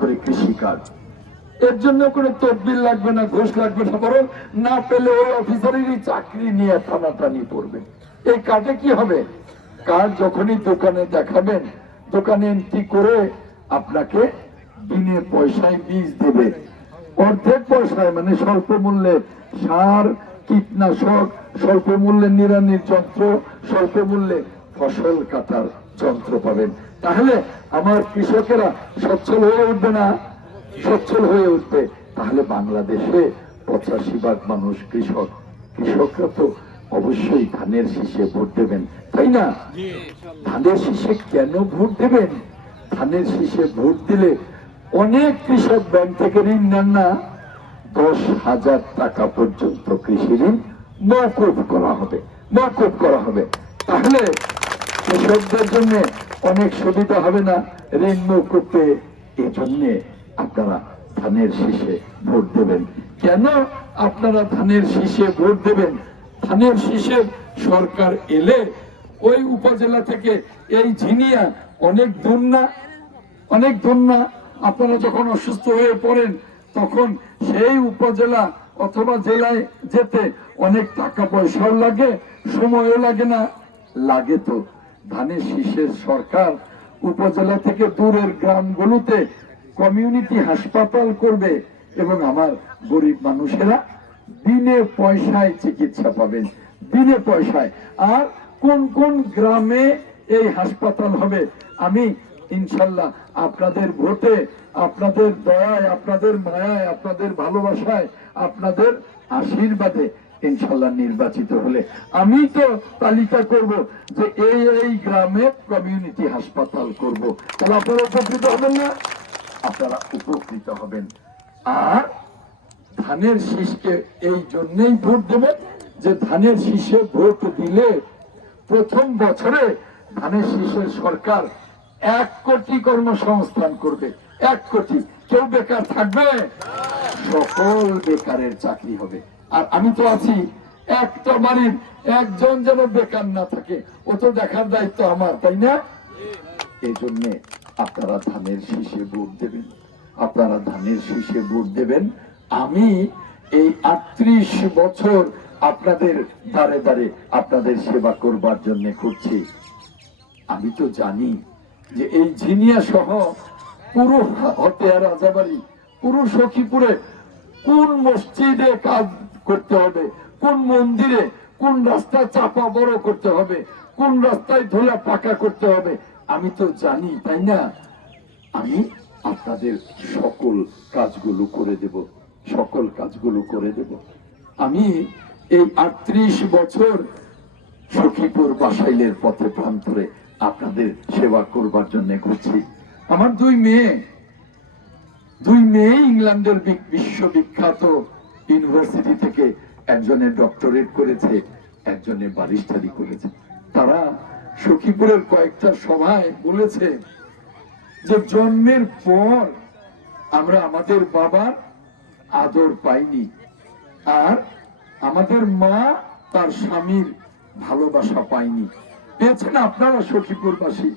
করে কৃষিকাজ এর জন্য কোনো তদবির লাগবে না, ঘুষ লাগবে না, বরং না পেলে ওই অফিসারেরই চাকরি নিয়ে টানাটানি পড়বে। এই কাজে কি হবে? কাজ যখনই দোকানে দেখাবেন, দোকানে এন্ট্রি করে আপনাকে বিনে পয়সায় বীজ দেবে। অর্ধেক পয়সায় মানে স্বল্প মূল্যে সার, কীটনাশক, স্বল্প মূল্যে নিরানির যন্ত্র, স্বল্প মূল্যে ফসল কাটার যন্ত্র পাবেন। তাহলে আমার কৃষকেরা সচ্ছল হয়ে উঠবে না? সচ্ছল হয়ে উঠবে। তাহলে বাংলাদেশে পঁচাশি ভাগ মানুষ কৃষক। কৃষকরা তো অবশ্যই ধানের শীষে ভোট দেবেন তাই না? ধানের শীষে কেন ভোট দেবেন? ধানের শীষে ভোট দিলে অনেক কৃষক ব্যাংক থেকে ঋণ নেন না। দশ হাজার টাকা পর্যন্ত কৃষি ঋণ মকুব করা হবে মকুব করা হবে। তাহলে কৃষকদের জন্য অনেক সুবিধা হবে না ঋণ মকুব পেয়ে এই জন্যে আপনারা ধানের শীষে ভোট দেবেন। কেন আপনারা ধানের শীষে ভোট দেবেন? ধানের শীষের সরকার এলে ওই উপজেলা থেকে এই ঝিনিয়া অনেক দূর না, অনেক দূর না। আপনারা যখন অসুস্থ হয়ে পড়েন, তখন সেই উপজেলা অথবা জেলায় যেতে অনেক টাকা পয়সাও লাগে, সময়ও লাগে না। লাগে তো ধানের শীষের সরকার উপজেলা থেকে দূরের গ্রামগুলোতে কমিউনিটি হাসপাতাল করবে এবং আমার গরিব মানুষেরা বিনে পয়সায় চিকিৎসা পাবেন বিনে পয়সায়। আর কোন কোন গ্রামে এই হাসপাতাল হবে, আমি ইনশাল্লাহ আপনাদের ভোটে, আপনাদের দয়ায়, আপনাদের মায়ায়, আপনাদের ভালোবাসায়, আপনাদের আশীর্বাদে ইনশাল্লাহ নির্বাচিত হলে। আমি তো তালিকা করব যে এই এই গ্রামে কমিউনিটি হাসপাতাল করব। তাহলে আপনারা উপকৃত হবেন না? আপনারা উপকৃত হবেন। আর ধানের শীষকে এই জন্যই ভোট দেবেন যে ধানের শীষে ভোট দিলে প্রথম বছরে ধানের শীষের সরকার এক কোটি কর্মসংস্থান করবে। এক কোটি। কেউ বেকার থাকবে? সকল বেকারের চাকরি হবে। আর আমি তো আছি একটা বাড়ির একজন যেন বেকার না থাকে। ও তো দেখার দায়িত্ব আমার, তাই না? এই জন্যে আপনারা ধানের শীষে ভোট দেবেন। আপনারা ধানের শীষে ভোট দেবেন। আমি এই আটত্রিশ বছর আপনাদের দাঁড়ে দাঁড়ে আপনাদের সেবা করবার জন্য করছি। আমি তো জানি যে এই ঝিনিয়া সহ পুরো হতেয়া রাজাবাড়ি পুরো সখীপুরে কোন মসজিদে কাজ করতে হবে। কোন মন্দিরে কোন রাস্তা চাপা বড় করতে হবে? কোন রাস্তায় ধুলা পাকা করতে হবে? আমি তো জানি, তাই না? আমি আপনাদের সকল কাজগুলো করে দেব, সকল কাজগুলো করে দেব। আমি এই আটত্রিশ বছর সখীপুর বাসাইলের পথে প্রান্তরে আপনাদের সেবা করবার জন্য ঘুরছি। আমার দুই মেয়ে দুই মেয়ে ইংল্যান্ডের বিশ্ববিখ্যাত ইউনিভার্সিটি থেকে একজনের ডক্টরেট করেছে, একজনে বারিস্টারি করেছে। তারা সখীপুরের কয়েকটা সভায় বলেছে যে, জন্মের পর আমরা আমাদের বাবার আদর পাইনি আর আমাদের মা তার স্বামীর ভালোবাসা পাইনি। পেয়েছেন আপনারা সখীপুরবাসী?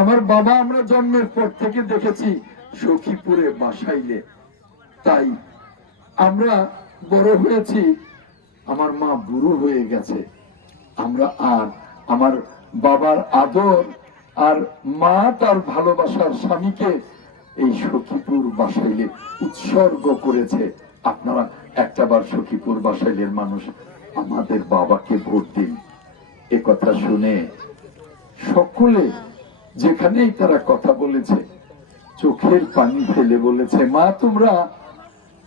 আমার বাবা আমরা জন্মের পর থেকে দেখেছি সখীপুরে বাসাইলে। তাই আমরা বড় হয়েছি, আমার মা বুড়ো হয়ে গেছে। আমরা আর আমার বাবার আদর আর মা তার ভালোবাসার স্বামীকে এই সখীপুর বাসাইলে উৎসর্গ করেছে। আপনারা একটাবার সখীপুর বাসাইলের মানুষ আমাদের বাবাকে ভোট দিন। এ কথা শুনে সকলে যেখানেই তারা কথা বলেছে, চোখের পানি ফেলে বলেছে, মা, তোমরা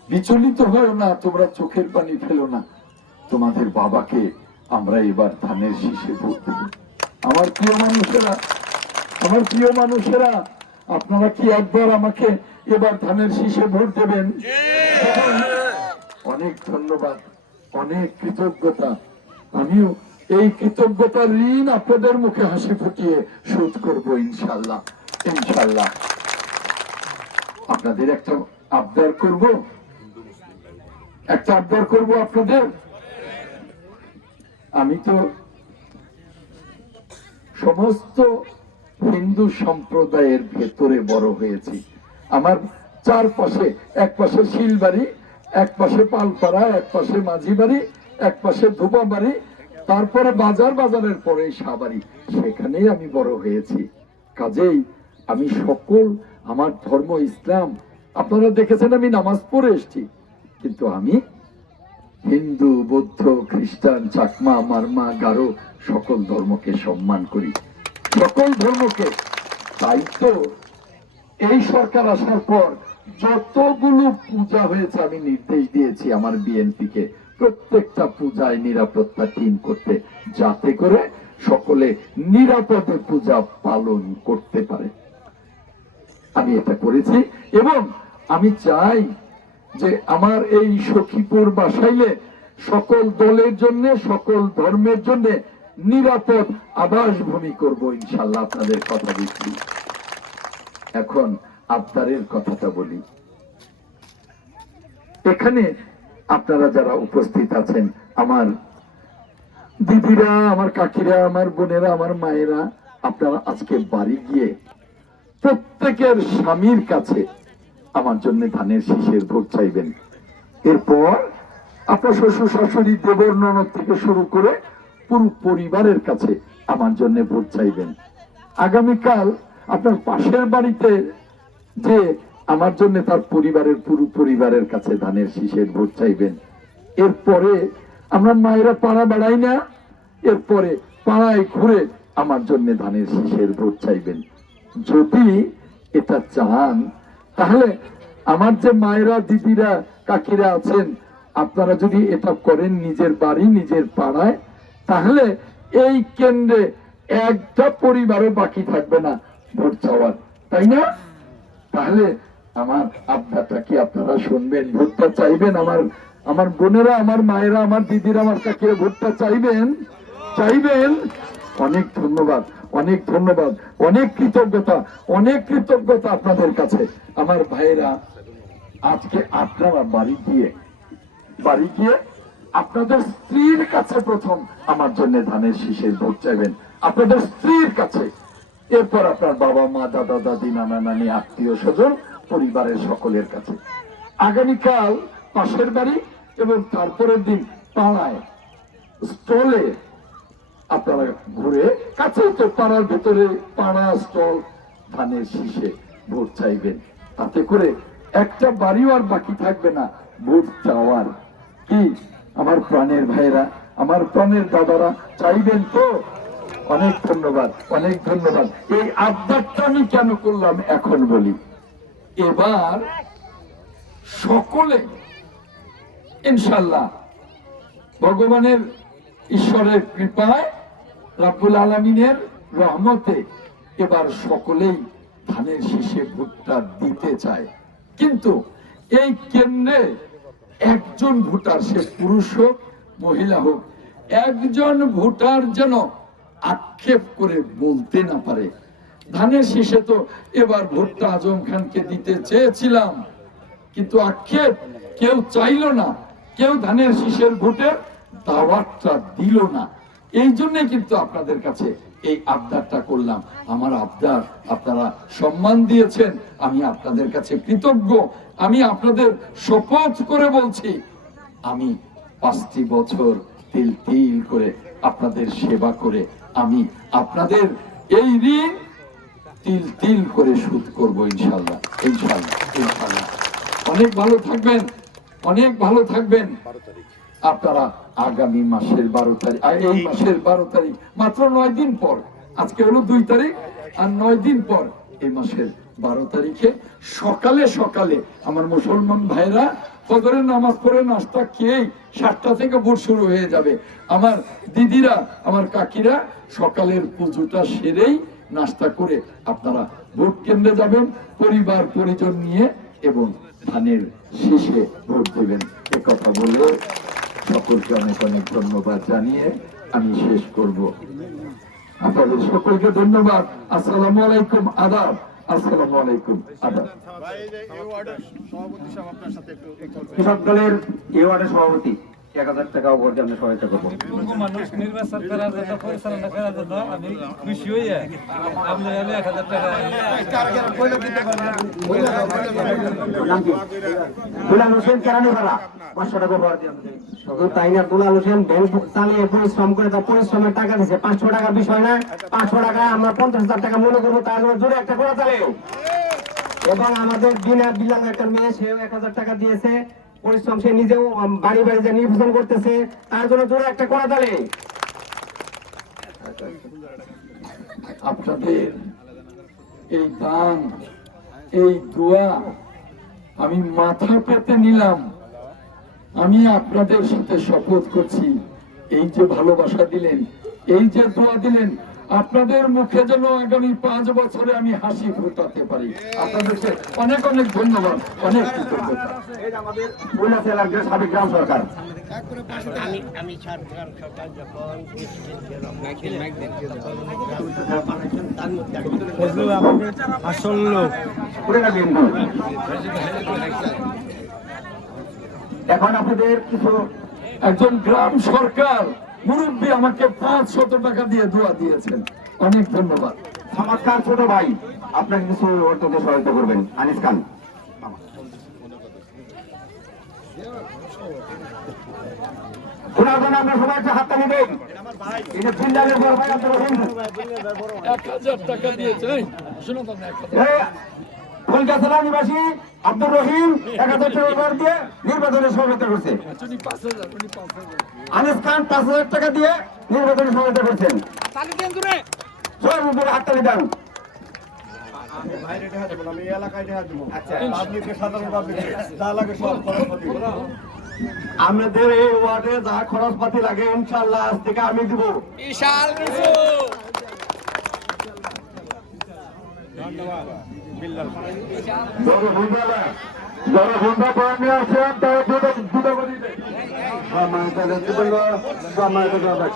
বিচলিত হয়েও না, তোমরা চোখের পানি ফেলো না। তোমাদের বাবাকে আমরা এবার ধানের শীষে ভোট আমার প্রিয় মানুষেরা, আমার প্রিয় মানুষেরা, আপনারা কি একবার আমাকে এবার ধানের শীষে ভোট দেবেন? অনেক ধন্যবাদ, অনেক কৃতজ্ঞতা। আমিও এই কৃতজ্ঞতার ঋণ আপনাদের মুখে হাসি ফুটিয়ে শোধ করব, ইনশাল্লাহ ইনশাল্লাহ। আপনাদের একটা আবদার করব একটা আবদার করব আপনাদের। আমি তো সমস্ত হিন্দু সম্প্রদায়ের ভেতরে বড় হয়েছি। আমার চার পাশে এক পাশে শিলবাড়ি, এক পাশে পালপাড়া, এক পাশে মাঝি বাড়ি এক পাশে ধোপা বাড়ি তারপরে বাজার, বাজারের পরে সাবাড়ি। সেখানেই আমি বড় হয়েছি। কাজেই আমি সকল, আমার ধর্ম, ইসলাম, আপনারা দেখেছেন আমি নামাজ পড়ে এসেছি। কিন্তু আমি হিন্দু, বৌদ্ধ, খ্রিস্টান, চাকমা, মারমা, গারো সকল ধর্মকে সম্মান করি। সকল ধর্মকে। তাই তো এই সরকার আসার পর যতগুলো পূজা হয়েছে আমি নির্দেশ দিয়েছি আমার বিএনপি কে প্রত্যেকটা পূজায় নিরাপত্তা টিম করতে, যাতে করে সকলে নিরাপদে পূজা পালন করতে পারে। আমি এটা করেছি এবং আমি চাই যে আমার এই সখীপুর বাসাইলে সকল দলের জন্য, সকল ধর্মের জন্য নিরাপদ আবাস ভূমি করব ইনশাল্লাহ আপনাদের কথা দিচ্ছি এখন আবদারের কথাটা বলি। এখানে আপনারা যারা উপস্থিত আছেন, আমার দিদিরা, আমার কাকিরা, আমার বোনেরা, আমার মায়েরা, আপনারা আজকে বাড়ি গিয়ে প্রত্যেকের স্বামীর কাছে আমার জন্য ধানের শীষের ভোট চাইবেন। এরপর আপনার শ্বশুর শাশুড়ি দেবর ননদ থেকে শুরু করে পুরো পরিবারের কাছে আমার জন্য ভোট চাইবেন। আগামীকাল আপনার পাশের বাড়িতে যে আমার জন্য তার পরিবারের পুরো পরিবারের কাছে ধানের শীষের ভোট চাইবেন। এরপরে আমরা মায়েরা পাড়া বেড়াই না, এরপরে পাড়ায় ঘুরে আমার জন্য ধানের শীষের ভোট চাইবেন। যদি এটা চান তাহলে আমার যে মায়েরা, দিদিরা, কাকিরা আছেন, আপনারা যদি এটা করেন নিজের বাড়ি, নিজের পাড়ায়, তাহলে এই কেন্দ্রে একটা পরিবারও বাকি থাকবে না ভোট চাওয়ার, তাই না? তাহলে আমার আপনারটা কি আপনারা শুনবেন? ভোটটা চাইবেন আমার আমার বোনেরা, আমার মায়েরা, আমার দিদিরা, আমার কাকিরা ভোটটা চাইবেন? চাইবেন? অনেক ধন্যবাদ। অনেক ধন্যবাদ, অনেক কৃতজ্ঞতা অনেক কৃতজ্ঞতা আপনাদের কাছে। আমার ভাইয়েরা, আজকে আপনারা বাড়ি গিয়ে বাড়ি গিয়ে আপনাদের স্ত্রীর কাছে প্রথম আমার জন্য ধানের শীষের ভোট চাইবেন। আপনাদের স্ত্রীর কাছে। এরপর আপনার বাবা, মা, দাদা, দাদি, নানা, নানি, আত্মীয় স্বজন, পরিবারের সকলের কাছে। আগামীকাল পাশের বাড়ি এবং তারপরের দিন পাড়ায়, স্টলে আপনারা ঘুরে কাছেই তো পাড়ার ভেতরে পাড়া স্টল, ধানের শীষে ভোট চাইবেন। তাতে করে একটা বাড়িও আর বাকি থাকবে না, ভোট চাওয়ার। কি? আমার প্রাণের ভাইয়েরা, আমার প্রাণের দাদারা চাইবেন তো? অনেক ধন্যবাদ অনেক ধন্যবাদ। এই আবদারটা আমি কেন করলাম এখন বলি? এবার সকলে, ইনশাল্লাহ, ভগবানের ঈশ্বরের কৃপায় রাব্বুল আলমিনের রহমতে এবার সকলেই ধানের শীষে ভোটটা দিতে চায়। কিন্তু এই কেন্দ্রে একজন ভোটার সে পুরুষ হোক, মহিলা হোক, একজন ভোটার যেন আক্ষেপ করে বলতে না পারে। ধানের শীষে তো এবার ভোটটা আজম খানকে দিতে চেয়েছিলাম, কিন্তু আক্ষেপ, কেউ চাইলো না, কেউ ধানের শীষের ভোটের দাওয়াতটা দিল না। এই জন্য কিন্তু আপনাদের কাছে এই আবদারটা করলাম। আমার আবদার, আপনারা সম্মান দিয়েছেন, আমি আপনাদের কাছে কৃতজ্ঞ। আমি আপনাদের শপথ করে বলছি, আমি পাঁচটি বছর তিল তিল করে আপনাদের সেবা করে আমি আপনাদের এই ঋণ তিল তিল করে সুদ করব ইনশাল্লাহ ইনশাল্লাহ ইনশাল্লাহ। অনেক ভালো থাকবেন, অনেক ভালো থাকবেন। আপনারা আগামী মাসের বারো তারিখ। এই মাসের বারো তারিখ। মাত্র নয় দিন পর। আজকে হলো দুই তারিখ আর নয় দিন পর এই মাসের বারো তারিখে সকালে সকালে আমার মুসলমান ভাইরা ফজরের নামাজ পড়ে নাস্তা খেয়েই সাতটা থেকে ভোট শুরু হয়ে যাবে। আমার দিদিরা আমার কাকিরা সকালের পুজোটা সেরেই নাস্তা করে আপনারা ভোট কেন্দ্রে যাবেন পরিবার পরিজন নিয়ে এবং ধানের শীষে ভোট দেবেন। এ কথা বলে সকলকে অনেক অনেক ধন্যবাদ জানিয়ে আমি শেষ করব। আপনাদের সকলকে ধন্যবাদ। আসসালাম আলাইকুম আদাব। আসসালামু আলাইকুম আদাব। কৃষক দলের এ ওয়ার্ডের সভাপতি। এক হাজার টাকা উপরে আমরা সহায়তা করব। মানুষ নির্বাচন করার জন্য পরিচালনা করার জন্য আমি খুশি আপনি হলে এক হাজার টাকা দুলাল হোসেন কেরানি ভাড়া পাঁচশো টাকা উপহার শুধু তাই না দুলাল হোসেন ব্যাংক চালিয়ে পরিশ্রম করে তার পরিশ্রমের টাকা দিচ্ছে পাঁচশো টাকা বিষয় না পাঁচশো টাকা আমরা পঞ্চাশ হাজার টাকা মনে করব তার জোরে একটা করে চালে এবং আমাদের বিনা বিলাম একটা মেয়ে সেও এক হাজার টাকা দিয়েছে। পরিশ্রম সে নিজেও বাড়ি বাড়ি যে নির্বাচন করতেছে, তার জন্য জোরে একটা করে তালে। আপনাদের এই দান, এই দোয়া আমি মাথা পেতে নিলাম। আমি আপনাদের সাথে শপথ করছি, এই যে ভালোবাসা দিলেন, এই যে দোয়া দিলেন আপনাদের মুখে যেন আগামী পাঁচ বছরে আমি হাসি ফোটাতে পারি। আপনাদেরকে অনেক অনেক ধন্যবাদ অনেক কৃতজ্ঞতা। আমাদের সাবেক গ্রাম সরকার। আমি আমি সরকার সরকার যখন আসল লোক। এখন আপনাদের কিছু একজন গ্রাম সরকার মুরব্বী আমাকে পাঁচ শত টাকা দিয়ে দোয়া দিয়েছেন। অনেক ধন্যবাদ। চমৎকার ছোট ভাই আপনাকে কিছু অর্থকে সহায়তা করবেন। আনিস খান। এক হাজার টাকা দিয়েছে কলকাতা নিবাসী আব্দুর রহিম এক হাজার টাকা দিয়ে নির্বাচনে সহযোগিতা করছে। আনিস খান পাঁচ হাজার টাকা দিয়ে নির্বাচনে সহযোগিতা করছেন। হাততালি দেন আমাদের এই ওয়ার্ডে যা খরচপাতি লাগে ইনশাল্লাহ আজ থেকে আমি দিব। বন্ধুরা যারা বন্ধা নিয়ে আসেন তারা দুটো দুটো করে